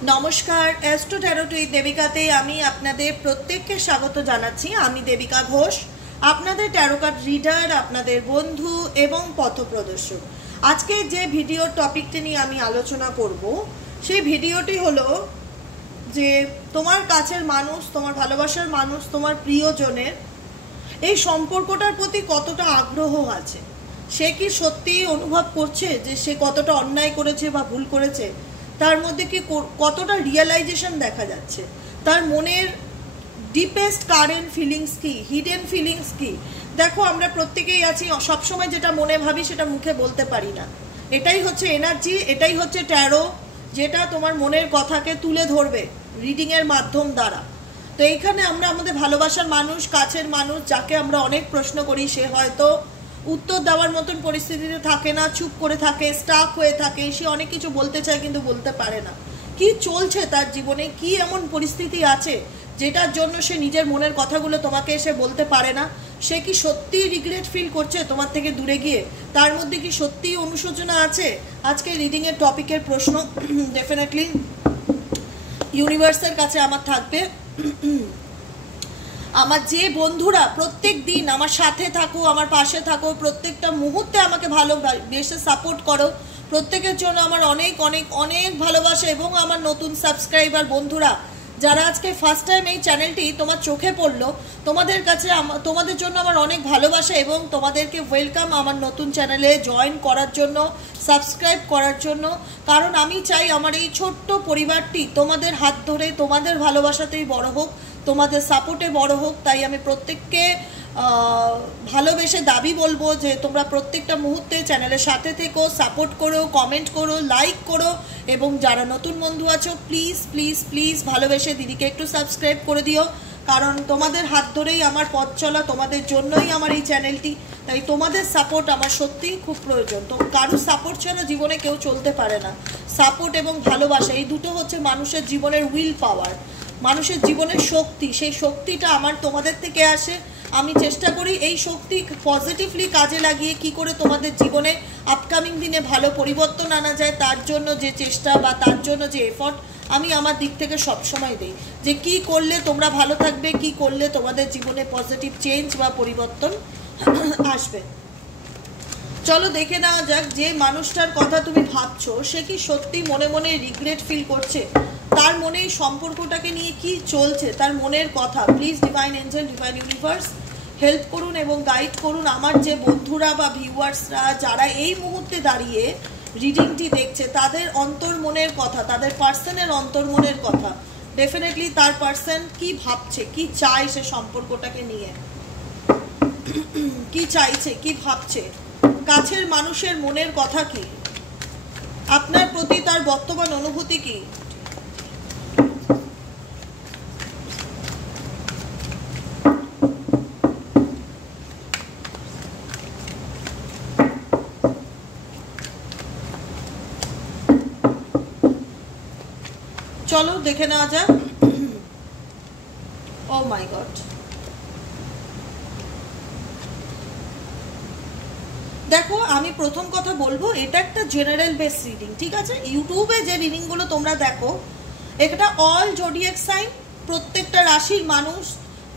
नमस्कार astro tarot with देविकाते आमी आपनादेर प्रत्येकके स्वागत जानाच्छि। आमी देविका घोष, आपनादेर टैरो कार्ड रिडार, आपनादेर बंधु एवं पथप्रदर्शक। आजके जे भिडियो टपिकटी निये आमी आलोचना करब सेई भिडियोटी हलो जे तोमार काछेर मानुष, तोमार भालोबासार मानुष, तोमार प्रियजनेर এই সম্পর্কটার প্রতি কতটা আগ্রহ আছে, সে কি সত্যি অনুভব করছে যে সে কতটা অন্যায় করেছে বা ভুল করেছে, তার মধ্যে কি কতটা রিয়েলাইজেশন দেখা যাচ্ছে, তার মনের ডিপেস্ট কারেন্ট ফিলিংস কি, হিডেন ফিলিংস কি। দেখো আমরা প্রত্যেকেই আছি, সবসময় যেটা মনে ভাবি সেটা মুখে বলতে পারি না। এটাই হচ্ছে এনার্জি, এটাই হচ্ছে ট্যারো, যেটা তোমার মনের কথাকে তুলে ধরবে রিডিং এর মাধ্যম দ্বারা। তো এইখানে আমরা আমাদের ভালোবাসার মানুষ, কাছের মানুষ, যাকে আমরা অনেক প্রশ্ন করি, সে হয়তো উত্তর দেওয়ার মতন পরিস্থিতিতে থাকে না, চুপ করে থাকে, স্টাক হয়ে থাকে, সে অনেক কিছু বলতে চায় কিন্তু বলতে পারে না। কি চলছে তার জীবনে, কি এমন পরিস্থিতি আছে যেটার জন্য সে নিজের মনের কথাগুলো তোমাকে এসে বলতে পারে না। সে কি সত্যি রিগ্রেট ফিল করছে তোমার থেকে দূরে গিয়ে, তার মধ্যে কি সত্যি অনুশোচনা আছে। আজকে রিডিং এর টপিকের প্রশ্ন ডেফিনেটলি ইউনিভার্সের কাছে আমার থাকবে। আমার যে বন্ধুরা প্রত্যেক দিন আমার সাথে থাকো, আমার পাশে থাকো, প্রত্যেকটা মুহূর্তে আমাকে ভালোবেসে সাপোর্ট করো, প্রত্যেকের জন্য আমার অনেক অনেক অনেক ভালোবাসা। এবং আমার নতুন সাবস্ক্রাইবার বন্ধুরা যারা আজকে ফার্স্ট টাইম এই চ্যানেলটি তোমার চোখে পড়লো, তোমাদের কাছে তোমাদের জন্য আমার অনেক ভালোবাসা এবং তোমাদেরকে ওয়েলকাম আমার নতুন চ্যানেলে জয়েন করার জন্য, সাবস্ক্রাইব করার জন্য। কারণ আমি চাই আমার এই ছোট্ট পরিবারটি তোমাদের হাত ধরে, তোমাদের ভালোবাসাতেই বড় হোক, তোমাদের সাপোর্টে বড় হোক। তাই আমি প্রত্যেককে ভালোবেসে দাবি বলবো যে তোমরা প্রত্যেকটা মুহূর্তে চ্যানেলের সাথে থেকো, সাপোর্ট করো, কমেন্ট করো, লাইক করো। এবং যারা নতুন বন্ধু আছো প্লিজ প্লিজ প্লিজ ভালোবেসে দিদিকে একটু সাবস্ক্রাইব করে দিও। কারণ তোমাদের হাত ধরেই আমার পথ চলা, তোমাদের জন্যই আমার এই চ্যানেলটি। তাই তোমাদের সাপোর্ট আমার সত্যিই খুব প্রয়োজন। তো কারোর সাপোর্ট ছাড়া জীবনে কেউ চলতে পারে না। সাপোর্ট এবং ভালোবাসা এই দুটো হচ্ছে মানুষের জীবনের উইল পাওয়ার, মানুষের জীবনের শক্তি। সেই শক্তিটা আমার তোমাদের থেকে আসে। আমি চেষ্টা করি এই শক্তি পজিটিভলি কাজে লাগিয়ে কি করে তোমাদের জীবনে আপকামিং দিনে ভালো পরিবর্তন আনা যায়, তার জন্য যে চেষ্টা বা তার জন্য যে এফর্ট আমি আমার দিক থেকে সবসময় দিই, যে কি করলে তোমরা ভালো থাকবে, কি করলে তোমাদের জীবনে পজিটিভ চেঞ্জ বা পরিবর্তন আসবে। চলো দেখে নেওয়া যাক যে মানুষটার কথা তুমি ভাবছো সে কি সত্যি মনে মনে রিগ্রেট ফিল করছে, তার মনে এই সম্পর্কটাকে নিয়ে কি চলছে, তার মনের কথা। Please divine Angel, divine universe help করুন এবং গাইড করুন আমার যে বন্ধুরা বা ভিউয়ার্সরা যারা এই মুহূর্তে দাঁড়িয়ে রিডিংটি দেখছে, তাদের অন্তর মনের কথা, তাদের পার্সনের অন্তর মনের কথা। ডেফিনেটলি তার পার্সন কি ভাবছে, কি চায় সে সম্পর্কটাকে নিয়ে, কি চাইছে, কি ভাবছে, কাছের মানুষের মনের কথা কি, আপনার প্রতি তার বর্তমান অনুভূতি কি। চলো দেখে নেওয়া যাক। ও মাই গড, দেখো আমি প্রথম কথা বলবো এটা একটা জেনারেল বেস রিডিং, ঠিক আছে। ইউটিউবে যে রিডিংগুলো তোমরা দেখো এটা অল জোডিয়াক সাইন, প্রত্যেকটা রাশির মানুষ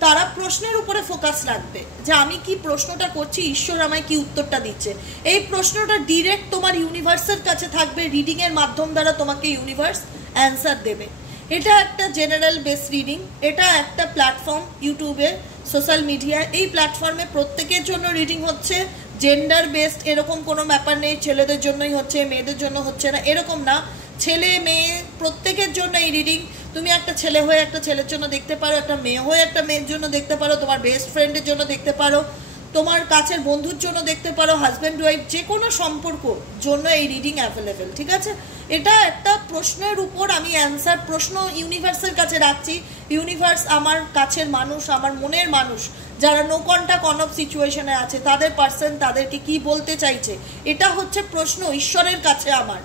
তারা প্রশ্নের উপরে ফোকাস রাখবে যে আমি কি প্রশ্নটা করছি, ঈশ্বর আমায় কি উত্তরটা দিচ্ছে। এই প্রশ্নটা ডিরেক্ট তোমার ইউনিভার্সের কাছে থাকবে, রিডিং এর মাধ্যম দ্বারা তোমাকে ইউনিভার্স অ্যান্সার দেবে। এটা একটা জেনারেল বেস রিডিং, এটা একটা প্ল্যাটফর্ম ইউটিউবে, সোশ্যাল মিডিয়া। এই প্ল্যাটফর্মে প্রত্যেকের জন্য রিডিং হচ্ছে, জেন্ডার বেসড এরকম কোনো ব্যাপার নেই, ছেলেদের জন্যই হচ্ছে মেয়েদের জন্য হচ্ছে না এরকম না, ছেলে মেয়ে প্রত্যেকের জন্য এই রিডিং। তুমি একটা ছেলে হয়ে একটা ছেলের জন্য দেখতে পারো, একটা মেয়ে হয়ে একটা মেয়ের জন্য দেখতে পারো, তোমার বেস্ট ফ্রেন্ডের জন্য দেখতে পারো, তোমার কাছের বন্ধুর জন্য দেখতে পারো, হাজব্যান্ড ওয়াইফ যে কোনো সম্পর্ক জন্য এই রিডিং অ্যাভেলেবেল, ঠিক আছে। এটা একটা প্রশ্নের উপর আমি অ্যান্সার, প্রশ্ন ইউনিভার্সের কাছে রাখছি। ইউনিভার্স আমার কাছের মানুষ, আমার মনের মানুষ যারা নো কন্টাক্ট অন অফ সিচুয়েশনে আছে, তাদের পার্সন তাদেরকে কি বলতে চাইছে, এটা হচ্ছে প্রশ্ন ঈশ্বরের কাছে আমার।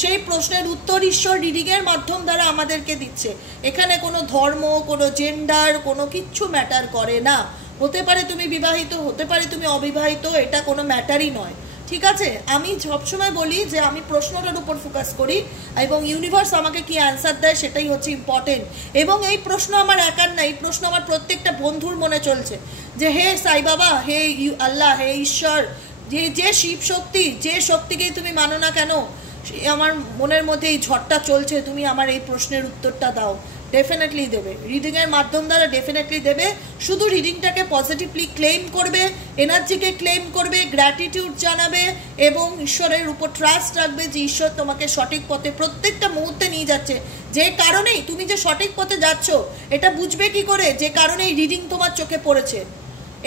সেই প্রশ্নের উত্তর ঈশ্বর রিডিং এর মাধ্যম দ্বারা আমাদেরকে দিচ্ছে। এখানে কোনো ধর্ম, কোনো জেন্ডার, কোনো কিচ্ছু ম্যাটার করে না। হতে পারে তুমি বিবাহিত, হতে পারে তুমি অবিবাহিত, এটা কোনো ম্যাটারই নয়, ঠিক আছে? আমি সবসময় বলি যে আমি প্রশ্নটার উপর ফোকাস করি এবং ইউনিভার্স আমাকে কি অ্যান্সার দেয় সেটাই হচ্ছে ইম্পর্টেন্ট। এবং এই প্রশ্ন আমার একার না, এই প্রশ্ন আমার প্রত্যেকটা বন্ধুর মনে চলছে যে হে সাই বাবা, হে আল্লাহ, হে ঈশ্বর, যে শিব শক্তি, যে শক্তিকেই তুমি মানো না কেন, আমার মনের মধ্যে এই ঝড়টা চলছে, তুমি আমার এই প্রশ্নের উত্তরটা দাও। ডেফিনেটলি দেবে, রিডিংয়ের মাধ্যম দ্বারা ডেফিনেটলি দেবে। শুধু রিডিংটাকে পজিটিভলি ক্লেম করবে, এনার্জিকে ক্লেম করবে, গ্র্যাটিটিউড জানাবে এবং ঈশ্বরের উপর ট্রাস্ট রাখবে যে ঈশ্বর তোমাকে সঠিক পথে প্রত্যেকটা মুহূর্তে নিয়ে যাচ্ছে। যে কারণেই তুমি যে সঠিক পথে যাচ্ছ এটা বুঝবে কি করে? যে কারণে এই রিডিং তোমার চোখে পড়েছে,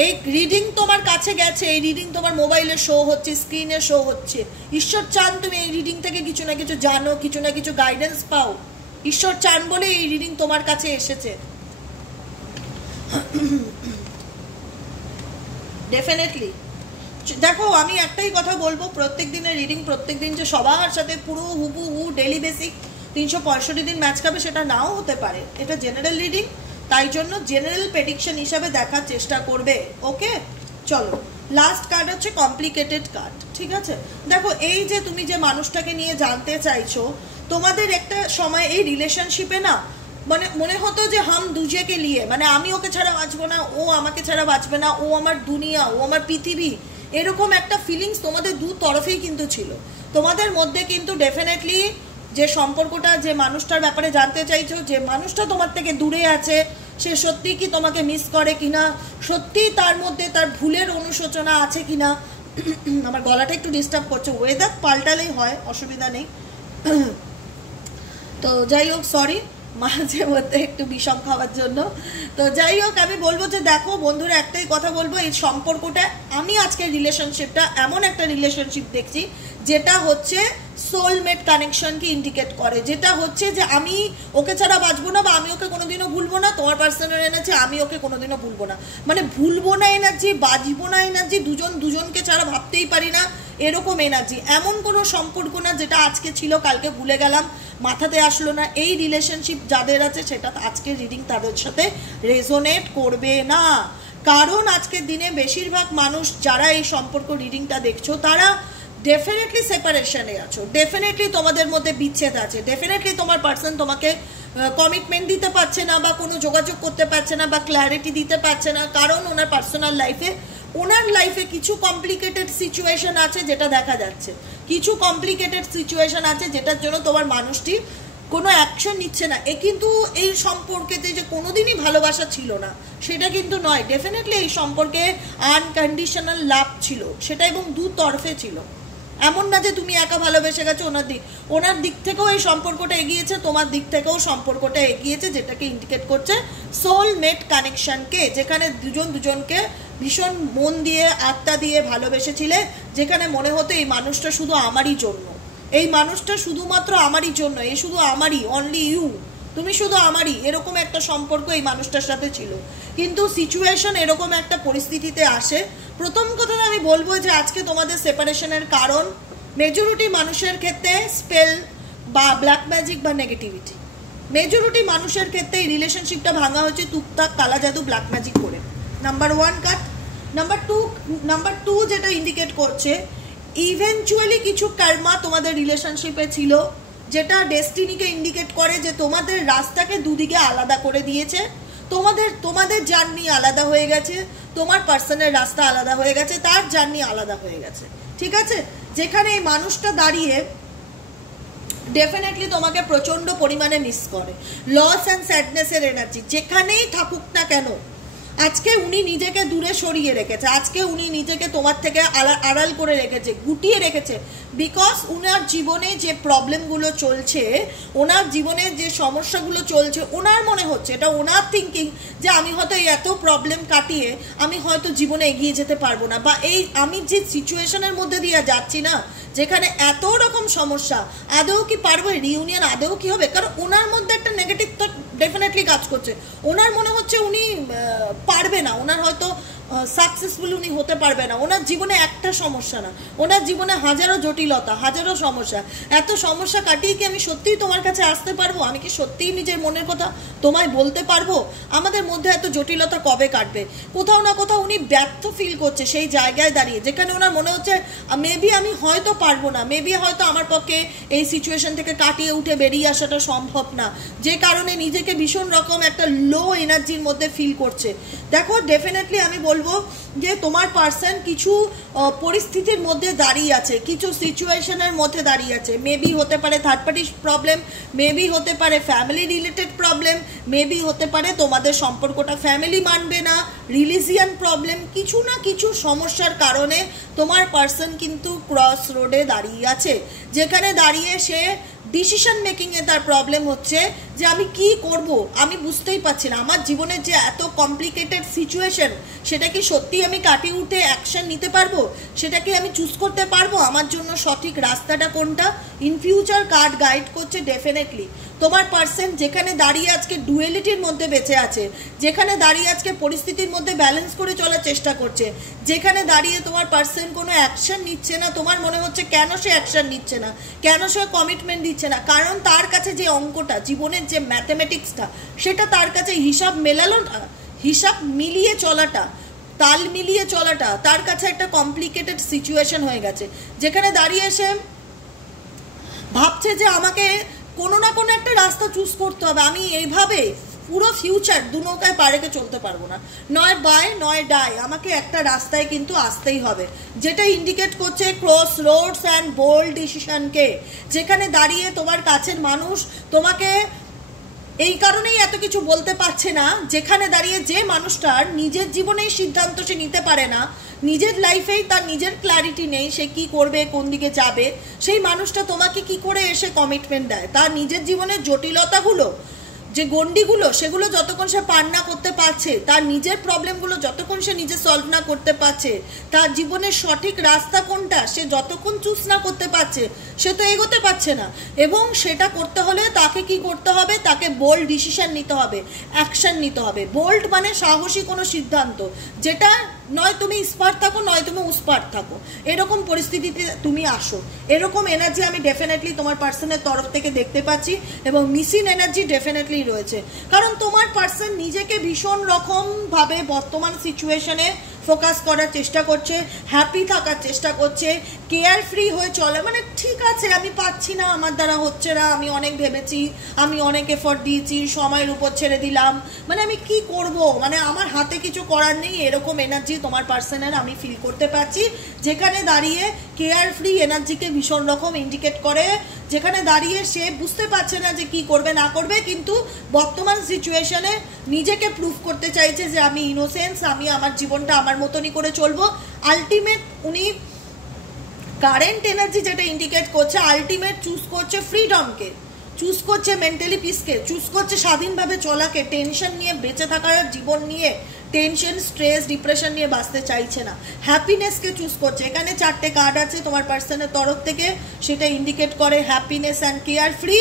এই রিডিং তোমার কাছে গেছে, এই রিডিং তোমার মোবাইলে শো হচ্ছে, স্ক্রিনে শো হচ্ছে। ঈশ্বর চান তুমি এই রিডিং থেকে কিছু না কিছু জানো, কিছু না কিছু গাইডেন্স পাও। ঈশ্বর চান বলে এই রিডিং তোমার কাছে এসেছে। ডেফিনেটলি দেখো, আমি একটাই কথা বলবো, প্রত্যেক দিনের রিডিং প্রত্যেক দিন যে সবার সাথে পুরো হুবহু ডেলি বেসিক 365 দিন ম্যাচ খাবে সেটা নাও হতে পারে। এটা জেনারেল রিডিং, তাই জন্য জেনারেল প্রেডিকশন হিসাবে দেখার চেষ্টা করবে। ওকে, চলো লাস্ট কার্ড হচ্ছে কমপ্লিকেটেড কার্ড। ঠিক আছে, দেখো এই যে তুমি যে মানুষটাকে নিয়ে জানতে চাইছো, তোমাদের একটা সময় এই রিলেশনশিপে না মানে মনে হতো যে হাম দুজেকে লিয়ে, মানে আমি ওকে ছাড়া বাঁচবো না, ও আমাকে ছাড়া বাঁচবে না, ও আমার দুনিয়া, ও আমার পৃথিবী, এরকম একটা ফিলিংস তোমাদের দু তরফেই কিন্তু ছিল। তোমাদের মধ্যে কিন্তু ডেফিনেটলি যে সম্পর্কটা, যে মানুষটার ব্যাপারে জানতে চাইছো, যে মানুষটা তোমার থেকে দূরে আছে, সে সত্যি কি তোমাকে মিস করে কিনা, সত্যি তার মধ্যে তার ভুলের অনুশোচনা আছে কিনা। আমার গলাটা একটু ডিস্টার্ব করছে, ওয়েদার পাল্টালেই হয়, অসুবিধা নেই। তো যাই হোক, সরি মাঝে মধ্যে একটু বিষম খাওয়ার জন্য। তো যাই হোক, আমি বলবো যে দেখো বন্ধুরা, একটাই কথা বলবো, এই সম্পর্কটা, আমি আজকের রিলেশনশিপটা এমন একটা রিলেশনশিপ দেখছি যেটা হচ্ছে সোলমেট কানেকশনকে ইন্ডিকেট করে, যেটা হচ্ছে যে আমি ওকে ছাড়া বাঁচবো না, বা আমি ওকে কোনোদিনও ভুলবো না। তোমার পার্সোনাল এনার্জি, আমি ওকে কোনোদিনও ভুলবো না, মানে ভুলবো না এনার্জি, বাঁচবো না এনার্জি, দুজন দুজনকে ছাড়া ভাবতেই পারি না এরকম এনার্জি। এমন কোনো সম্পর্ক না যেটা আজকে ছিল কালকে ভুলে গেলাম, মাথাতে আসলো না। এই রিলেশনশিপ যাদের আছে সেটা আজকের রিডিং তাদের সাথে রেজোনেট করবে না, কারণ আজকের দিনে বেশিরভাগ মানুষ যারা এই সম্পর্ক রিডিংটা দেখছো তারা ডেফিনেটলি সেপারেশনে আছো, ডেফিনেটলি তোমাদের মধ্যে বিচ্ছেদ আছে, ডেফিনেটলি তোমার পার্সন তোমাকে কমিটমেন্ট দিতে পারছে না, বা কোনো যোগাযোগ করতে পারছে না, বা ক্ল্যারিটি দিতে পারছে না, কারণ ওনার পার্সোনাল লাইফে, ওনার লাইফে কিছু কমপ্লিকেটেড সিচুয়েশন আছে যেটা দেখা যাচ্ছে, কিছু কমপ্লিকেটেড সিচুয়েশন আছে যেটার জন্য তোমার মানুষটি কোনো অ্যাকশন নিচ্ছে না। কিন্তু এই সম্পর্কেতে যে কোনোদিনই ভালোবাসা ছিল না সেটা কিন্তু নয়, ডেফিনেটলি এই সম্পর্কে আনকন্ডিশনাল লাভ ছিল সেটা, এবং দু তরফে ছিল। এমন না যে তুমি একা ভালোবেসে গেছো, ওনার দিক থেকেও এই সম্পর্কটা এগিয়েছে, তোমার দিক থেকেও সম্পর্কটা এগিয়েছে, যেটাকে ইন্ডিকেট করছে সোলমেট কানেকশনকে, যেখানে দুজন দুজনকে ভীষণ মন দিয়ে আত্মা দিয়ে ভালোবেসেছিলে, যেখানে মনে হতো এই মানুষটা শুধু আমারই জন্য, এই মানুষটা শুধুমাত্র আমারই জন্য, এই শুধু আমারই, অনলি ইউ, তুমি শুধু আমারই, এরকম একটা সম্পর্ক এই মানুষটার সাথে ছিল। কিন্তু সিচুয়েশন এরকম একটা পরিস্থিতিতে আসে। প্রথম কথা আমি বলবো যে আজকে তোমাদের সেপারেশনের কারণ মেজরিটি মানুষের ক্ষেত্রে স্পেল বা ব্ল্যাক ম্যাজিক বা নেগেটিভিটি। মেজরিটি মানুষের ক্ষেত্রে এই রিলেশনশিপটা ভাঙা হচ্ছে টুকটাক কালা জাদু ব্ল্যাক ম্যাজিক করে। Number one cut. Number two যেটা ইন্ডিকেট করছে, ইভেনচুয়ালি কিছু কর্মা তোমাদের রিলেশনশিপে ছিল, যেটা ডেস্টিনিকে ইন্ডিকেট করে যে তোমাদের রাস্তাকে দুদিকে আলাদা করে দিয়েছে, তোমাদের জার্নি আলাদা হয়ে গেছে, তোমার পার্সনের রাস্তা আলাদা হয়ে গেছে, তার জার্নি আলাদা হয়ে গেছে। ঠিক আছে, যেখানে এই মানুষটা দাঁড়িয়ে ডেফিনেটলি তোমাকে প্রচন্ড পরিমাণে মিস করে, লস অ্যান্ড স্যাডনেসের এনার্জি যেখানেই থাকুক না কেন, আজকে উনি নিজেকে দূরে সরিয়ে রেখেছে, আজকে উনি নিজেকে তোমার থেকে আড়াল করে রেখেছে, গুটিয়ে রেখেছে, বিকজ ওনার জীবনে যে প্রবলেমগুলো চলছে, ওনার জীবনে যে সমস্যাগুলো চলছে, ওনার মনে হচ্ছে, এটা ওনার থিঙ্কিং যে আমি হয়তো এই এত প্রবলেম কাটিয়ে আমি হয়তো জীবনে এগিয়ে যেতে পারবো না, বা এই আমি যে সিচুয়েশনের মধ্যে দিয়ে যাচ্ছি না, যেখানে এত রকম সমস্যা, আদৌ কি পারবো, রিউনিয়ন আদৌ কি হবে, কারণ ওনার মধ্যে একটা নেগেটিভ থট ডেফিনেটলি কাজ করছে। ওনার মনে হচ্ছে উনি পারবে না, ওনার হয়তো সাকসেসফুল উনি হতে পারবে না। ওনার জীবনে একটা সমস্যা না, ওনার জীবনে হাজারো জটিলতা, হাজারো সমস্যা। এত সমস্যা কাটিয়ে কি আমি সত্যিই তোমার কাছে আসতে পারবো? আমি কি সত্যিই নিজের মনের কথা তোমায় বলতে পারবো? আমাদের মধ্যে এত জটিলতা কবে কাটবে? কোথাও না কোথাও উনি ব্যর্থ ফিল করছে সেই জায়গায় দাঁড়িয়ে, যেখানে ওনার মনে হচ্ছে মেবি আমি হয়তো পারবো না, মেবি হয়তো আমার পক্ষে এই সিচুয়েশন থেকে কাটিয়ে উঠে বেরিয়ে আসাটা সম্ভব না, যে কারণে নিজেকে ভীষণ রকম একটা লো এনার্জির মধ্যে ফিল করছে। দেখো ডেফিনেটলি আমি বলবো যে তোমার পার্সন কিছু পরিস্থিতির মধ্যে দাঁড়িয়ে আছে, কিছু সিচুয়েশনের মধ্যে দাঁড়িয়ে আছে। মেবি হতে পারে থার্ড পার্টি প্রবলেম, মেবি হতে পারে ফ্যামিলি রিলেটেড প্রবলেম, মেবি হতে পারে তোমাদের সম্পর্কটা ফ্যামিলি মানবে না, রিলিজিয়ান প্রবলেম, কিছু না কিছু সমস্যার কারণে তোমার পার্সন কিন্তু ক্রস রোডে দাঁড়িয়ে আছে, যেখানে দাঁড়িয়ে সে ডিসিশন মেকিংয়ে তার প্রবলেম হচ্ছে যে আমি কি করব, আমি বুঝতেই পারছি না। আমার জীবনের যে এত কমপ্লিকেটেড সিচুয়েশন, সেটা কি সত্যি আমি কাটিয়ে উঠে অ্যাকশন নিতে পারবো? সেটা কি আমি চুজ করতে পারবো আমার জন্য সঠিক রাস্তাটা কোনটা? ইন ফিউচার কার্ড গাইড করছে ডেফিনেটলি তোমার পার্সন যেখানে দাঁড়িয়ে আজকে ডুয়েলিটির মধ্যে বেঁচে আছে, যেখানে দাঁড়িয়ে আজকে পরিস্থিতির মধ্যে ব্যালেন্স করে চলার চেষ্টা করছে, যেখানে দাঁড়িয়ে তোমার পার্সন কোনো অ্যাকশন নিচ্ছে না। তোমার মনে হচ্ছে কেন সে অ্যাকশন নিচ্ছে না, কেন সে কমিটমেন্ট দিচ্ছে না? কারণ তার কাছে যে অঙ্কটা, জীবনের যে ম্যাথমেটিক্সটা, সেটা তার কাছে হিসাব মেলানোটা, হিসাব মিলিয়ে চলাটা, তাল মিলিয়ে চলাটা তার কাছে একটা কমপ্লিকেটেড সিচুয়েশন হয়ে গেছে, যেখানে দাঁড়িয়ে সে ভাবছে যে আমাকে কোনো না কোনো একটা রাস্তা চুজ করতে হবে। আমি এইভাবে পুরো ফিউচার দু নৌকায় পা রেখে চলতে পারবো না, নয় বাই নয় ডাই, আমাকে একটা রাস্তায় কিন্তু আসতেই হবে, যেটা ইন্ডিকেট করছে ক্রস রোডস অ্যান্ড বোল্ড ডিসিশনকে। যেখানে দাঁড়িয়ে তোমার কাছের মানুষ তোমাকে এই কারণেই এত কিছু বলতে পারছে না, যেখানে দাঁড়িয়ে যে মানুষটার নিজের জীবনেই সিদ্ধান্ত সে নিতে পারে না, নিজের লাইফেই তার নিজের ক্ল্যারিটি নেই, সে কি করবে, কোন দিকে যাবে, সেই মানুষটা তোমাকে কি করে এসে কমিটমেন্ট দেয়? তার নিজের জীবনের জটিলতাগুলো, যে গন্ডিগুলো, সেগুলো যতক্ষণ সে পার না করতে পারছে, তার নিজের প্রবলেমগুলো যতক্ষণ সে নিজে সলভ না করতে পারছে, তার জীবনের সঠিক রাস্তা কোনটা সে যতক্ষণ চুজ না করতে পারছে, সে তো এগোতে পারছে না। এবং সেটা করতে হলে তাকে কি করতে হবে? তাকে বোল্ড ডিসিশন নিতে হবে, অ্যাকশন নিতে হবে। বোল্ড মানে সাহসী কোনো সিদ্ধান্ত, যেটা নয় তুমি ইস্পার থাকো, নয় তুমি উস্পার থাকো, এরকম পরিস্থিতিতে তুমি আসো। এরকম এনার্জি আমি ডেফিনেটলি তোমার পার্সনের তরফ থেকে দেখতে পাচ্ছি, এবং মিসিং এনার্জি ডেফিনেটলি রয়েছে। কারণ তোমার পার্সন নিজেকে ভীষণ রকমভাবে বর্তমান সিচুয়েশনে ফোকাস করার চেষ্টা করছে, হ্যাপি থাকার চেষ্টা করছে, কেয়ার ফ্রি হয়ে চলে। মানে ঠিক আছে, আমি পাচ্ছি না, আমার দ্বারা হচ্ছে না, আমি অনেক ভেবেছি, আমি অনেক এফোর্ট দিয়েছি, সময়ের উপর ছেড়ে দিলাম, মানে আমি কি করব, মানে আমার হাতে কিছু করার নেই, এরকম এনার্জি তোমার পার্সনের আমি ফিল করতে পারছি। যেখানে দাঁড়িয়ে কেয়ার ফ্রি এনার্জিকে ভীষণ রকম ইন্ডিকেট করে, যেখানে দাঁড়িয়ে সে বুঝতে পারছে না যে কি করবে না করবে, কিন্তু বর্তমান সিচুয়েশনে নিজেকে প্রুভ করতে চাইছে যে আমি ইনোসেন্স, আমি আমার জীবনটা আমার মতনই করে চলবো। আলটিমেট উনি কারেন্ট এনার্জি যেটা ইন্ডিকেট করছে, আলটিমেট চুজ করছে ফ্রিডমকে, চুজ করছে মেন্টালি পিসকে, চুজ করছে স্বাধীনভাবে চলাকে, টেনশন নিয়ে বেঁচে থাকার জীবন নিয়ে, টেনশন, স্ট্রেস, ডিপ্রেশন নিয়ে বাঁচতে চাইছে না, হ্যাপিনেসকে চুজ করছে। এখানে 4টে কার্ড আছে তোমার পার্সনের তরফ থেকে, সেটা ইন্ডিকেট করে হ্যাপিনেস অ্যান্ড কেয়ার ফ্রি,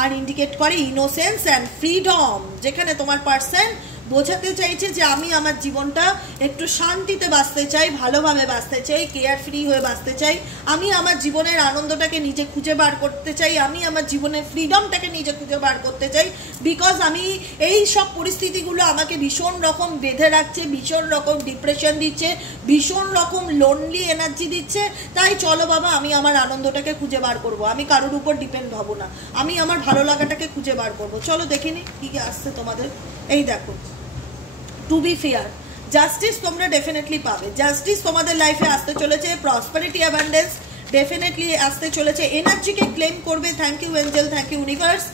আর ইন্ডিকেট করে ইনোসেন্স অ্যান্ড ফ্রিডম, যেখানে তোমার পার্সন বোঝাতে চাইছে যে আমি আমার জীবনটা একটু শান্তিতে বাঁচতে চাই, ভালোভাবে বাঁচতে চাই, কেয়ার ফ্রি হয়ে বাঁচতে চাই, আমি আমার জীবনের আনন্দটাকে নিজে খুঁজে বার করতে চাই, আমি আমার জীবনের ফ্রিডমটাকে নিজে খুঁজে বার করতে চাই। বিকজ আমি এই সব পরিস্থিতিগুলো আমাকে ভীষণ রকম বেঁধে রাখছে, ভীষণ রকম ডিপ্রেশন দিচ্ছে, ভীষণ রকম লোনলি এনার্জি দিচ্ছে। তাই চলো বাবা, আমি আমার আনন্দটাকে খুঁজে বার করব, আমি কারোর উপর ডিপেন্ড হব না, আমি আমার ভালো লাগাটাকে খুঁজে বার করব। চলো দেখে নি কি আসছে তোমাদের। এই দেখো, টু বি ফেয়ার, জাস্টিস তোমরা ডেফিনেটলি পাবে, জাস্টিস তোমাদের লাইফে আসতে চলেছে, প্রসপারিটি অ্যাবান্ডেন্স ডেফিনেটলি আসতে চলেছে, এনার্জিকে ক্লেম করবে। Thank you angel, thank you universe.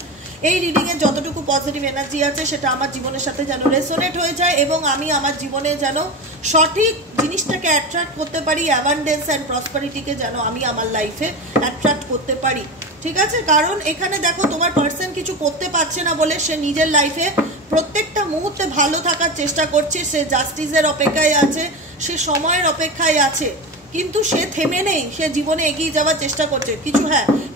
এই রিডিংয়ে যতটুকু পজিটিভ এনার্জি আছে সেটা আমার জীবনের সাথে যেন রেসোনেট হয়ে যায়, এবং আমি আমার জীবনে যেন সঠিক জিনিসটাকে অ্যাট্রাক্ট করতে পারি, অ্যাবান্ডেন্স অ্যান্ড প্রসপারিটিকে যেন আমি আমার লাইফে অ্যাট্রাক্ট করতে পারি। ঠিক আছে, কারণ এখানে দেখো তোমার পার্সন কিছু করতে পারছে না বলে সে নিজের লাইফে প্রত্যেকটা মুহূর্তে ভালো থাকার চেষ্টা করছে, সে জাস্টিসের অপেক্ষায় আছে, সে সময়ের অপেক্ষায় আছে। কিন্তু সে থেমে নেই, সে জীবনে এগিয়ে যাওয়ার চেষ্টা করছে।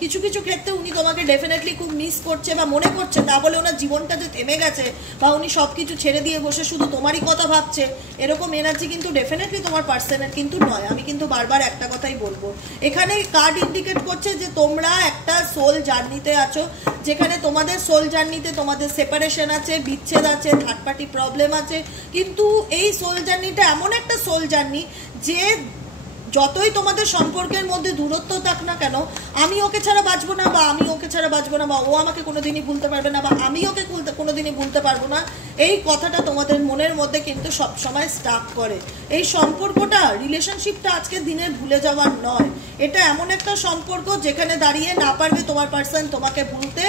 কিছু কিছু ক্ষেত্রে উনি তোমাকে ডেফিনেটলি খুব মিস করছে বা মনে করছে, তা বলে ওনার জীবনটা যে থেমে গেছে বা উনি সব কিছু ছেড়ে দিয়ে বসে শুধু তোমারই কথা ভাবছে, এরকম এনার্জি কিন্তু ডেফিনেটলি তোমার পার্সনের কিন্তু নয়। আমি কিন্তু বারবার একটা কথাই বলবো, এখানে কার্ড ইন্ডিকেট করছে যে তোমরা একটা সোল জার্নিতে আছো, যেখানে তোমাদের সোল জার্নিতে তোমাদের সেপারেশন আছে, বিচ্ছেদ আছে, থার্ড পার্টি প্রবলেম আছে। কিন্তু এই সোল জার্নিটা এমন একটা সোল জার্নি যে যতই তোমাদের সম্পর্কের মধ্যে দূরত্ব থাক না কেন, আমি ওকে ছাড়া বাঁচবো না বা আমি ওকে ছাড়া বাঁচবো না বা ও আমাকে কোনোদিনই ভুলতে পারবে না বা আমি ওকে কোনোদিনই ভুলতে পারবো না, এই কথাটা তোমাদের মনের মধ্যে কিন্তু সবসময় স্টাক করে। এই সম্পর্কটা, রিলেশনশিপটা আজকের দিনে ভুলে যাওয়ার নয়। এটা এমন একটা সম্পর্ক যেখানে দাঁড়িয়ে না পারবে তোমার পার্সন তোমাকে ভুলতে,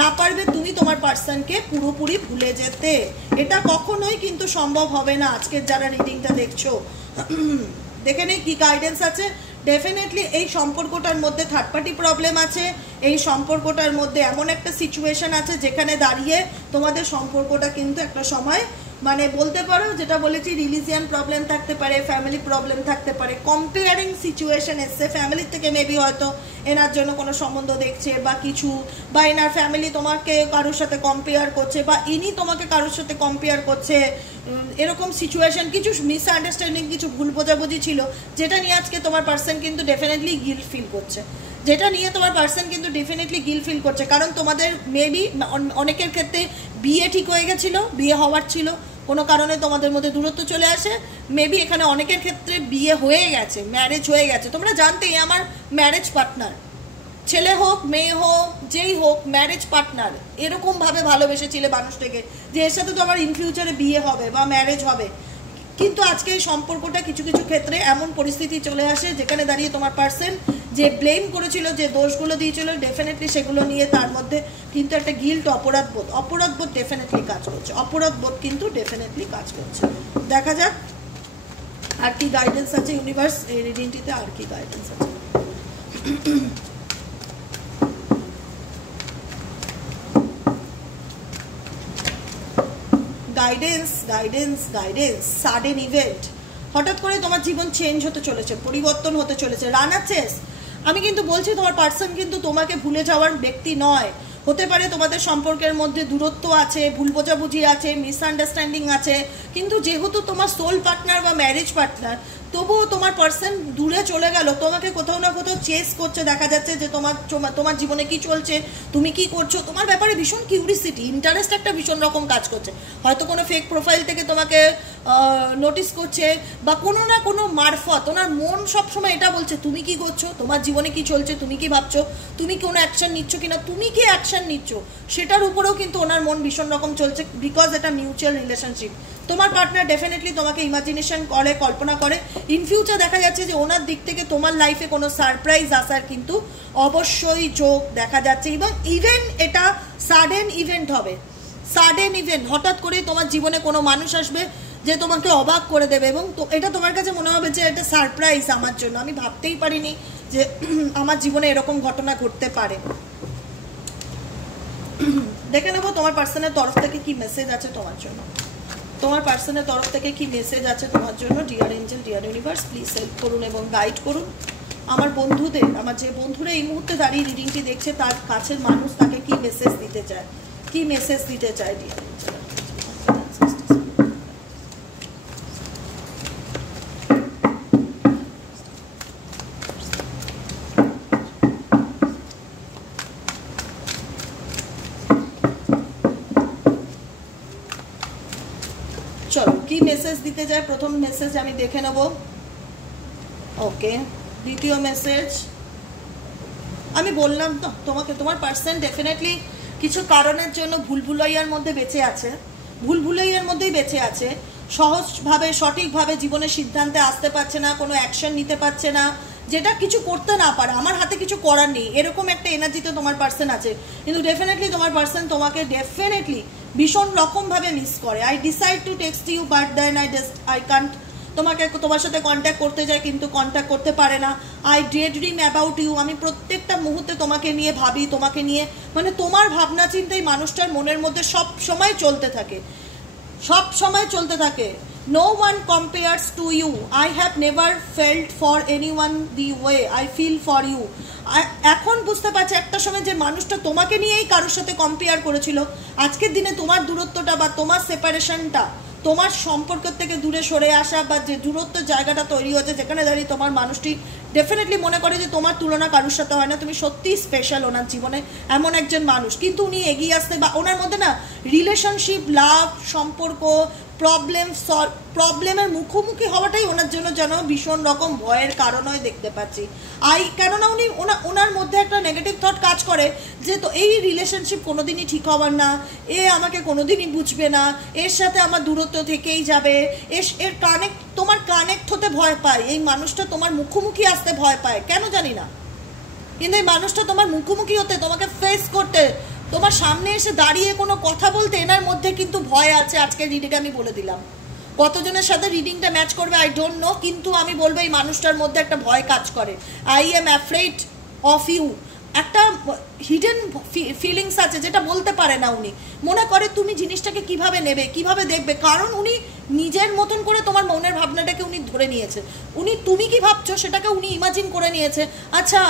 না পারবে তুমি তোমার পার্সনকে পুরোপুরি ভুলে যেতে। এটা কখনোই কিন্তু সম্ভব হবে না। আজকের যারা রিডিংটা দেখছো, দেখে নেই কি গাইডেন্স আছে। ডেফিনেটলি এই সম্পর্কটার মধ্যে থার্ড পার্টি প্রবলেম আছে, এই সম্পর্কটার মধ্যে এমন একটা সিচুয়েশন আছে যেখানে দাঁড়িয়ে তোমাদের সম্পর্কটা কিন্তু একটা সময় মানে বলতে পারো, যেটা বলেছি, রিলিজিয়ান প্রবলেম থাকতে পারে, ফ্যামিলি প্রবলেম থাকতে পারে, কম্পেয়ারিং সিচুয়েশন এসছে। ফ্যামিলির থেকে মেবি হয়তো এনার জন্য কোনো সম্বন্ধ দেখছে বা কিছু, বা এনার ফ্যামিলি তোমাকে কারোর সাথে কম্পেয়ার করছে বা ইনি তোমাকে কারোর সাথে কম্পেয়ার করছে, এরকম সিচুয়েশন, কিছু মিসআন্ডারস্ট্যান্ডিং, কিছু ভুল বোঝাবুঝি ছিল, যেটা নিয়ে আজকে তোমার পার্সন কিন্তু ডেফিনেটলি গিল্ট ফিল করছে, কারণ তোমাদের মেবি অনেকের ক্ষেত্রে বিয়ে ঠিক হয়ে গেছিল, বিয়ে হওয়ার ছিল, কোনো কারণে তোমাদের মধ্যে দূরত্ব চলে আসে। মেবি এখানে অনেকের ক্ষেত্রে বিয়ে হয়ে গেছে, ম্যারেজ হয়ে গেছে। তোমরা জানতেই আমার ম্যারেজ পার্টনার, ছেলে হোক মেয়ে হোক যেই হোক, ম্যারেজ পার্টনার, এরকমভাবে ভালোবেসেছিলে মানুষটাকে যে এর সাথে তো আমার ইন ফিউচারে বিয়ে হবে বা ম্যারেজ হবে। কিন্তু আজকে এই সম্পর্কটা কিছু কিছু ক্ষেত্রে এমন পরিস্থিতি চলে আসে যেখানে দাঁড়িয়ে তোমার পার্সন যে ব্লেম করেছিল, যে দোষগুলো দিয়েছিল, ডেফিনেটলি সেগুলো নিয়ে তার মধ্যে কিন্তু একটা গিল্ট, অপরাধবোধ ডেফিনেটলি কাজ করছে। অপরাধবোধ কিন্তু ডেফিনেটলি কাজ করছে। দেখা যাক আর কি গাইডেন্স আছে ইউনিভার্স এই রিডিংটিতে, আর কি গাইডেন্স আছে। গাইডেন্স সাডেন ইভেন্ট, হঠাৎ করে তোমার জীবন চেঞ্জ হতে চলেছে, পরিবর্তন হতে চলেছে। রানার চেস, আমি কিন্তু বলছি তোমার পার্সন কিন্তু তোমাকে ভুলে যাওয়ার ব্যক্তি নয়। হতে পারে তোমাদের সম্পর্কের মধ্যে দূরত্ব আছে, ভুল বোঝাবুঝি আছে, মিসআন্ডারস্ট্যান্ডিং আছে, কিন্তু যেহেতু তোমার সোল পার্টনার বা ম্যারেজ পার্টনার, তবুও তোমার পার্সন দূরে চলে গেল, তোমাকে কোথাও না কোথাও চেস করছে। দেখা যাচ্ছে যে তোমার জীবনে কি চলছে, তুমি কি করছো, তোমার ব্যাপারে ভীষণ কিউরিসিটি, ইন্টারেস্ট একটা ভীষণ রকম কাজ করছে। হয়তো কোনো ফেক প্রোফাইল থেকে তোমাকে নোটিস করছে বা কোনো না কোনো মারফত ওনার মন সবসময় এটা বলছে তুমি কি করছো, তোমার জীবনে কি চলছে, তুমি কি ভাবছো, তুমি কোনো অ্যাকশন নিচ্ছ কিনা, তুমি কি অ্যাকশন নিচ্ছ, সেটার উপরেও কিন্তু ওনার মন ভীষণ রকম চলছে। বিকজ এটা মিউচুয়াল রিলেশনশিপ। তোমার পার্টনার ডেফিনেটলি তোমাকে ইমাজিনেশন করে, কল্পনা করে। ইন ফিউচার দেখা যাচ্ছে যে ওনার দিক থেকে তোমার লাইফে কোনো সারপ্রাইজ আসার কিন্তু অবশ্যই যোগ দেখা যাচ্ছে, এবং ইভেন এটা সাডেন ইভেন্ট হবে। সাডেন ইভেন্ট, হঠাৎ করে তোমার জীবনে কোনো মানুষ আসবে যে তোমাকে অবাক করে দেবে, এবং এটা তোমার কাছে মনে হবে যে এটা সারপ্রাইজ আমার জন্য, আমি ভাবতেই পারিনি যে আমার জীবনে এরকম ঘটনা ঘটতে পারে। দেখে নেবো তোমার পার্সনের তরফ থেকে কি মেসেজ আছে তোমার জন্য। তোমার পার্সনের তরফ থেকে কি মেসেজ আছে তোমার জন্য। Dear angel, deer universe, please help করুন এবং গাইড করুন আমার বন্ধুদের, আমার যে বন্ধুরা এই মুহূর্তে দাঁড়িয়ে রিডিংটি দেখছে, তার কাছের মানুষ তাকে কি মেসেজ দিতে চায়, কি মেসেজ দিতে চায়। ডিয়ার এঞ্জেল, চলো কি মেসেজ দিতে যায়। প্রথম মেসেজ আমি দেখে নেব। ওকে, দ্বিতীয় মেসেজ আমি বললাম তো তোমাকে, তোমার পার্সন ডেফিনেটলি কিছু কারণের জন্য ভুলভুলাইয়ার মধ্যে বেঁচে আছে, ভুলভুলাইয়ার মধ্যেই বেঁচে আছে। সহজভাবে সঠিকভাবে জীবনের সিদ্ধান্তে আসতে পারছে না, কোনো অ্যাকশন নিতে পারছে না, যেটা কিছু করতে না পারে, আমার হাতে কিছু করার নেই, এরকম একটা এনার্জিতে তোমার পার্সন আছে। কিন্তু ডেফিনেটলি তোমার পার্সন তোমাকে ডেফিনেটলি ভীষণ রকমভাবে মিস করে। I decide to text you but then I can't, তোমার সাথে কন্ট্যাক্ট করতে যায় কিন্তু কন্ট্যাক্ট করতে পারে না। আই ড্রিম অ্যাবাউট ইউ, আমি প্রত্যেকটা মুহূর্তে তোমাকে নিয়ে ভাবি, তোমাকে নিয়ে, মানে তোমার ভাবনা চিন্তাই মানুষটার মনের মধ্যে সব সময় চলতে থাকে, সব সময় চলতে থাকে। No one compares to you. I have never felt for anyone the way I feel for you. এখন বুঝতে পারছি একটা সময় যে মানুষটা তোমাকে নিয়েই কারোর সাথে কম্পেয়ার করেছিল, আজকের দিনে তোমার দূরত্বটা বা তোমার সেপারেশনটা, তোমার সম্পর্ক থেকে দূরে সরে আসা বা যে দূরত্বের জায়গাটা তৈরি হচ্ছে, যেখানে দাঁড়িয়ে তোমার মানুষটি ডেফিনেটলি মনে করে যে তোমার তুলনা কারোর সাথে হয় না, তুমি সত্যিই স্পেশাল ওনার জীবনে, এমন একজন মানুষ। কিন্তু উনি এগিয়ে আসতে বা ওনার মধ্যে না রিলেশনশিপ, লাভ, সম্পর্ক, প্রবলেমের মুখোমুখি হওয়াটাই ওনার জন্য যেন ভীষণ রকম ভয়ের কারণ হয় দেখতে পাচ্ছি। কেননা উনি ওনার মধ্যে একটা নেগেটিভ থট কাজ করে যে তো এই রিলেশনশিপ কোনোদিনই ঠিক হবার না, এ আমাকে কোনোদিনই বুঝবে না, এর সাথে আমার দূরত্ব থেকেই যাবে, এর তোমার কানেক্ট হতে ভয় পায়, এই মানুষটা তোমার মুখোমুখি আসতে ভয় পায়, কেন জানি না। কিন্তু এই মানুষটা তোমার মুখোমুখি হতে, তোমাকে ফেস করতে, তোমার সামনে এসে দাঁড়িয়ে কোনো কথা বলতে এনার মধ্যে কিন্তু ভয় আছে। আজকে রিডিংটা আমি বলে দিলাম, কতজনের সাথে রিডিংটা ম্যাচ করবে আই ডোন্ট নো, কিন্তু আমি বলবো এই মানুষটার মধ্যে একটা ভয় কাজ করে। I am afraid of you, একটা হিডেন ফিলিংস আছে যেটা বলতে পারে না উনি, মনে করে তুমি জিনিসটাকে কিভাবে নেবে, কিভাবে দেখবে, কারণ উনি নিজের মতন করে তোমার মনের ভাবনাটাকে উনি ধরে নিয়েছে। উনি তুমি কি ভাবছো সেটাকে উনি ইমাজিন করে নিয়েছে। আচ্ছা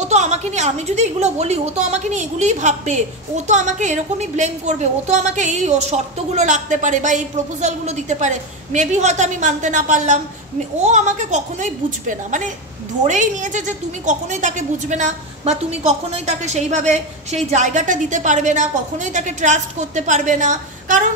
ও তো আমাকে নিয়ে, আমি যদি এগুলো বলি ও তো আমাকে নিয়ে এগুলোই ভাববে, ও তো আমাকে এরকমই ব্লেম করবে, ও তো আমাকে এই শর্তগুলো রাখতে পারে বা এই প্রপোজালগুলো দিতে পারে, মেবি হয়তো আমি মানতে না পারলাম, ও আমাকে কখনোই বুঝবে না, মানে ধরেই নিয়েছে যে তুমি কখনোই তাকে বুঝবে না বা তুমি কখনোই তাকে সেইভাবে সেই জায়গাটা দিতে পারবে না, কখনোই তাকে ট্রাস্ট করতে পারবে না, কারণ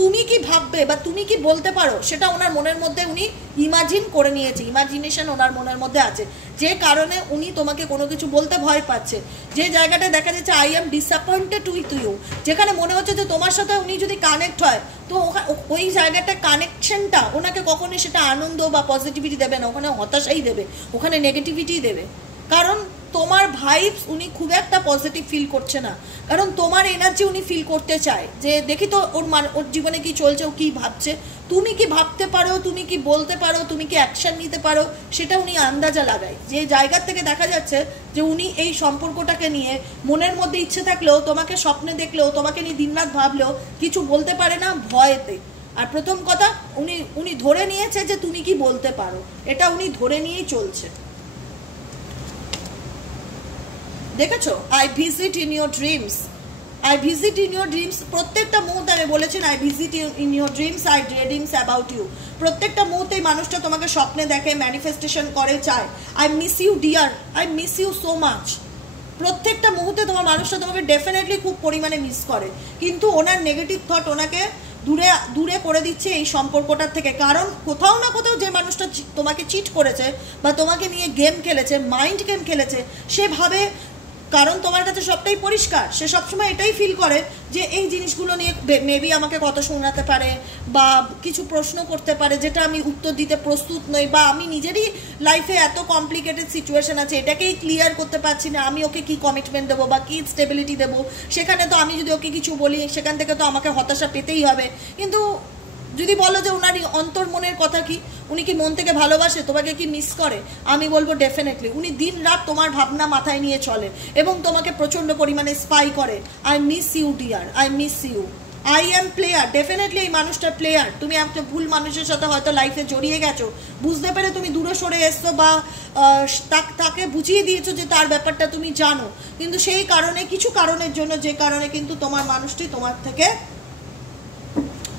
তুমি কি ভাববে বা তুমি কি বলতে পারো সেটা ওনার মনের মধ্যে উনি ইমাজিন করে নিয়েছে, ইমাজিনেশন ওনার মনের মধ্যে আছে, যে কারণে উনি তোমাকে কোনো কিছু বলতে ভয় পাচ্ছে। যে জায়গাটা দেখা যাচ্ছে I am disappointed with you, যেখানে মনে হচ্ছে যে তোমার সাথে উনি যদি কানেক্ট হয় তো ওই জায়গাটা কানেকশনটা ওনাকে কখনোই সেটা আনন্দ বা পজিটিভিটি দেবে না, ওখানে হতাশাই দেবে, ওখানে নেগেটিভিটি দেবে, কারণ তোমার ভাইবস উনি খুব একটা পজিটিভ ফিল করছে না, কারণ তোমার এনার্জি উনি ফিল করতে চায় যে দেখি তো ওর জীবনে কি চলছে, ও কি ভাবছে, তুমি কি ভাবতে পারো, তুমি কি বলতে পারো, তুমি কি অ্যাকশন নিতে পারো, সেটা উনি আন্দাজা লাগায়। যে জায়গার থেকে দেখা যাচ্ছে যে উনি এই সম্পর্কটাকে নিয়ে মনের মধ্যে ইচ্ছে থাকলেও, তোমাকে স্বপ্নে দেখলেও, তোমাকে নিয়ে দিনরাত ভাবলেও কিছু বলতে পারে না ভয়েতে। আর প্রথম কথা উনি ধরে নিয়েছে যে তুমি কি বলতে পারো, এটা উনি ধরে নিয়েই চলছে। দেখেছো, I visit in your dreams, I visit in your dreams, প্রত্যেকটা মুহূর্তে আমি বলেছেন I visit in your dreams, I dreams about you, প্রত্যেকটা মুহূর্তে মানুষটা তোমাকে স্বপ্নে দেখে, ম্যানিফেস্টেশন করে, চায়। I miss you dear, I miss you so much, প্রত্যেকটা মুহূর্তে তোমার মানুষটা তোমাকে ডেফিনেটলি খুব পরিমাণে মিস করে, কিন্তু ওনার নেগেটিভ থট ওনাকে দূরে করে দিচ্ছে এই সম্পর্কটার থেকে, কারণ কোথাও না কোথাও যে মানুষটা তোমাকে চিট করেছে বা তোমাকে নিয়ে গেম খেলেছে, মাইন্ড গেম খেলেছে, সেভাবে, কারণ তোমার কাছে সবটাই পরিষ্কার, সে সবসময় এটাই ফিল করে যে এই জিনিসগুলো নিয়ে মেবি আমাকে কত শোনাতে পারে বা কিছু প্রশ্ন করতে পারে যেটা আমি উত্তর দিতে প্রস্তুত নই, বা আমি নিজেরই লাইফে এত কমপ্লিকেটেড সিচুয়েশন আছে এটাকেই ক্লিয়ার করতে পারছি না, আমি ওকে কি কমিটমেন্ট দেবো বা কি স্টেবিলিটি দেবো, সেখানে তো আমি যদি ওকে কিছু বলি সেখান থেকে তো আমাকে হতাশা পেতেই হবে। কিন্তু যদি বলো যে ওনার অন্তর মনের কথা কি, উনি কি মন থেকে ভালোবাসে, তোমাকে কি মিস করে, আমি বলবো ডেফিনেটলি উনি দিন রাত তোমার ভাবনা মাথায় নিয়ে চলে এবং তোমাকে প্রচণ্ড পরিমাণে স্পাই করে। I miss you dear, I miss you, I am player, definitely এই মানুষটা প্লেয়ার। তুমি একটা ভুল মানুষের সাথে হয়তো লাইফে জড়িয়ে গেছো, বুঝতে পেরে তুমি দূরে সরে এসছো বা তাকে বুঝিয়ে দিয়েছো যে তার ব্যাপারটা তুমি জানো, কিন্তু সেই কারণে, কিছু কারণের জন্য, যে কারণে কিন্তু তোমার মানুষটি তোমার থেকে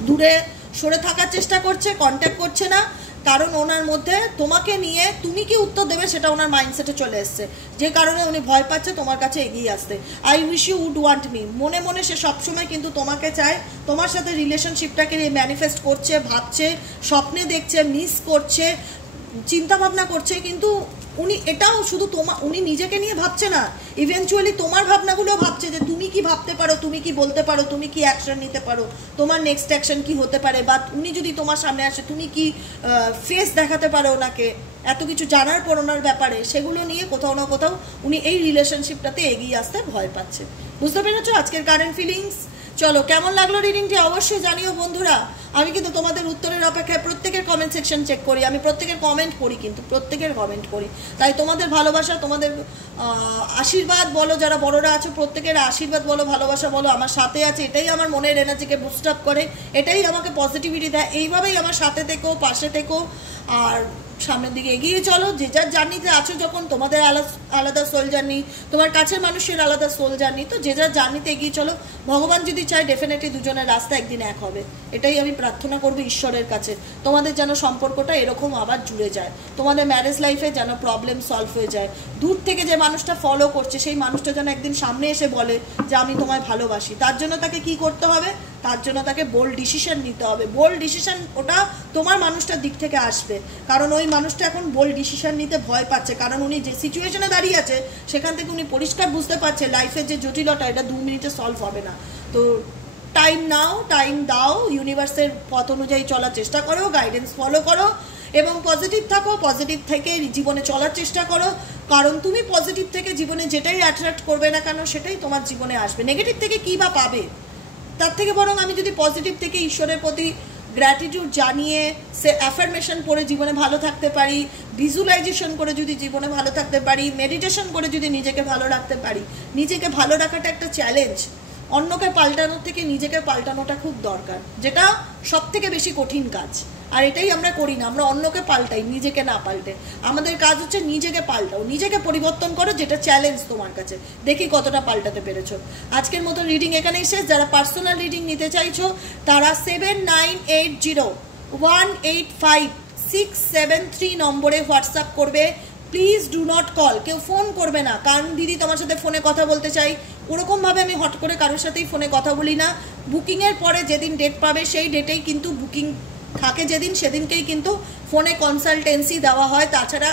দূরে সরে থাকার চেষ্টা করছে, কন্ট্যাক্ট করছে না, কারণ ওনার মধ্যে তোমাকে নিয়ে তুমি কি উত্তর দেবে সেটা ওনার মাইন্ডসেটে চলে এসছে, যে কারণে উনি ভয় পাচ্ছে তোমার কাছে এগিয়ে আসতে। I wish you would want me, মনে মনে সে সবসময় কিন্তু তোমাকে চায়, তোমার সাথে রিলেশনশিপটাকে ম্যানিফেস্ট করছে, ভাবছে, স্বপ্নে দেখছে, মিস করছে, চিন্তা ভাবনা করছে, কিন্তু উনি এটাও শুধু উনি নিজেকে নিয়ে ভাবছে না, ইভেনচুয়ালি তোমার ভাবনাগুলো ভাবছে যে তুমি কি ভাবতে পারো, তুমি কি বলতে পারো, তুমি কি অ্যাকশন নিতে পারো, তোমার নেক্সট অ্যাকশন কি হতে পারে, বা উনি যদি তোমার সামনে আসে তুমি কি ফেস দেখাতে পারো ওনাকে, এত কিছু জানার পর ওনার ব্যাপারে, সেগুলো নিয়ে কোথাও না কোথাও উনি এই রিলেশনশিপটাতে এগিয়ে আসতে ভয় পাচ্ছে। বুঝতে পেরেছো আজকের কারেন্ট ফিলিংস? চলো, কেমন লাগলো রিডিংটি অবশ্যই জানিও বন্ধুরা। আমি কিন্তু তোমাদের উত্তরের অপেক্ষায় প্রত্যেকের কমেন্ট সেকশন চেক করি, আমি প্রত্যেকের কমেন্ট পড়ি, কিন্তু প্রত্যেকের কমেন্ট পড়ি। তাই তোমাদের ভালোবাসা, তোমাদের আশীর্বাদ বলো, যারা বড়রা আছো প্রত্যেকের আশীর্বাদ বলো, ভালোবাসা বলো আমার সাথে আছে, এটাই আমার মনের এনার্জিকে বুস্ট আপ করে, এটাই আমাকে পজিটিভিটি দেয়। এইভাবেই আমার সাথে থেকো, পাশে থেকো, আর সামনের দিকে এগিয়ে চলো। যে যার জার্নিতে আছো, যখন তোমাদের আলাদা সোল জার্নি, তোমার কাছের মানুষের আলাদা সোল জার্নি, তো যে যার জার্নিতে এগিয়ে চলো। ভগবান যদি চায় ডেফিনেটলি দুজনের রাস্তা একদিন এক হবে, এটাই আমি প্রার্থনা করবো ঈশ্বরের কাছে। তোমাদের যেন সম্পর্কটা এরকম আবার জুড়ে যায়, তোমাদের ম্যারেজ লাইফে যেন প্রবলেম সলভ হয়ে যায়। দূর থেকে যে মানুষটা ফলো করছে সেই মানুষটা যেন একদিন সামনে এসে বলে যে আমি তোমায় ভালোবাসি। তার জন্য তাকে কি করতে হবে? তার জন্য তাকে বোল্ড ডিসিশন নিতে হবে। বোল্ড ডিসিশন ওটা তোমার মানুষটার দিক থেকে আসবে, কারণ ওই মানুষটা এখন বোল্ড ডিসিশন নিতে ভয় পাচ্ছে, কারণ উনি যে সিচুয়েশনে দাঁড়িয়ে আছে সেখান থেকে উনি পরিষ্কার বুঝতে পারছে লাইফের যে জটিলতা এটা 2 মিনিটে সলভ হবে না। তো টাইম নাও, টাইম দাও, ইউনিভার্সের পথ অনুযায়ী চলার চেষ্টা করো, গাইডেন্স ফলো করো এবং পজিটিভ থাকো। পজিটিভ থেকে জীবনে চলার চেষ্টা করো, কারণ তুমি পজিটিভ থেকে জীবনে যেটাই অ্যাট্রাক্ট করবে না কেন সেটাই তোমার জীবনে আসবে। নেগেটিভ থেকে কী বা পাবে? তার থেকে বরং আমি যদি পজিটিভ থেকে ঈশ্বরের প্রতি গ্র্যাটিটিউড জানিয়ে সে অ্যাফার্মেশন পড়ে জীবনে ভালো থাকতে পারি, ভিজুয়ালাইজেশন করে যদি জীবনে ভালো থাকতে পারি, মেডিটেশন করে যদি নিজেকে ভালো রাখতে পারি। নিজেকে ভালো রাখাটা একটা চ্যালেঞ্জ, অন্যকে পাল্টানোর থেকে নিজেকে পাল্টানোটা খুব দরকার, যেটা সব থেকে বেশি কঠিন কাজ। আর এটাই আমরা করি না, আমরা অন্যকে পাল্টাই, নিজেকে না পাল্টে। আমাদের কাজ হচ্ছে নিজেকে পাল্টাও, নিজেকে পরিবর্তন করো, যেটা চ্যালেঞ্জ তোমার কাছে, দেখি কতটা পাল্টাতে পেরেছো। আজকের মতো রিডিং এখানেই শেষ। যারা পার্সোনাল রিডিং নিতে চাইছো তারা 7980185673 নম্বরে হোয়াটসঅ্যাপ করবে। প্লিজ ডু নট কল, কেউ ফোন করবে না, কারণ দিদি তোমার সাথে ফোনে কথা বলতে চাই, ওরকমভাবে আমি হট করে কারোর সাথেই ফোনে কথা বলি না। বুকিংয়ের পরে যেদিন ডেট পাবে সেই ডেটেই কিন্তু বুকিং থাকে, যেদিন সেদিনকেই কিন্তু ফোনে কনসালটেন্সি দেওয়া হয়, তাছাড়া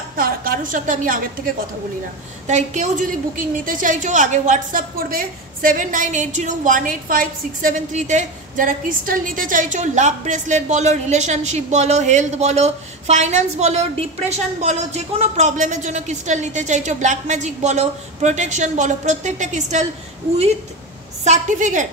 কারোর সাথে আমি আগের থেকে কথা বলি না। তাই কেউ যদি বুকিং নিতে চাইছো আগে হোয়াটসঅ্যাপ করবে 7980185673-তে। যারা ক্রিস্টাল নিতে চাইছো, লাভ ব্রেসলেট বলো, রিলেশনশিপ বলো, হেলথ বলো, ফাইন্যান্স বলো, ডিপ্রেশন বলো, যে কোনো প্রবলেমের জন্য ক্রিস্টাল নিতে চাইছো, ব্ল্যাক ম্যাজিক বলো, প্রোটেকশন বলো, প্রত্যেকটা ক্রিস্টাল উইথ সার্টিফিকেট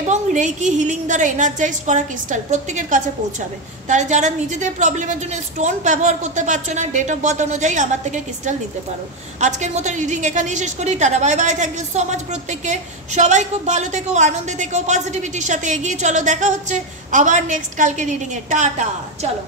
এবং রেইকি হিলিং দ্বারা এনার্জাইজ করা ক্রিস্টাল প্রত্যেকের কাছে পৌঁছাবে। তারা যারা নিজেদের প্রবলেমের জন্য স্টোন ব্যবহার করতে পারছো না, ডেট অফ বার্থ অনুযায়ী আমার থেকে ক্রিস্টাল নিতে পারো। আজকের মতো রিডিং এখানেই শেষ করি। Tata, bye bye, thank you so much প্রত্যেককে। সবাই খুব ভালো থেকো, আনন্দে থেকো, পজিটিভিটির সাথে এগিয়ে চলো। দেখা হচ্ছে আবার নেক্সট কালকে রিডিংয়ে। টাটা, চলো।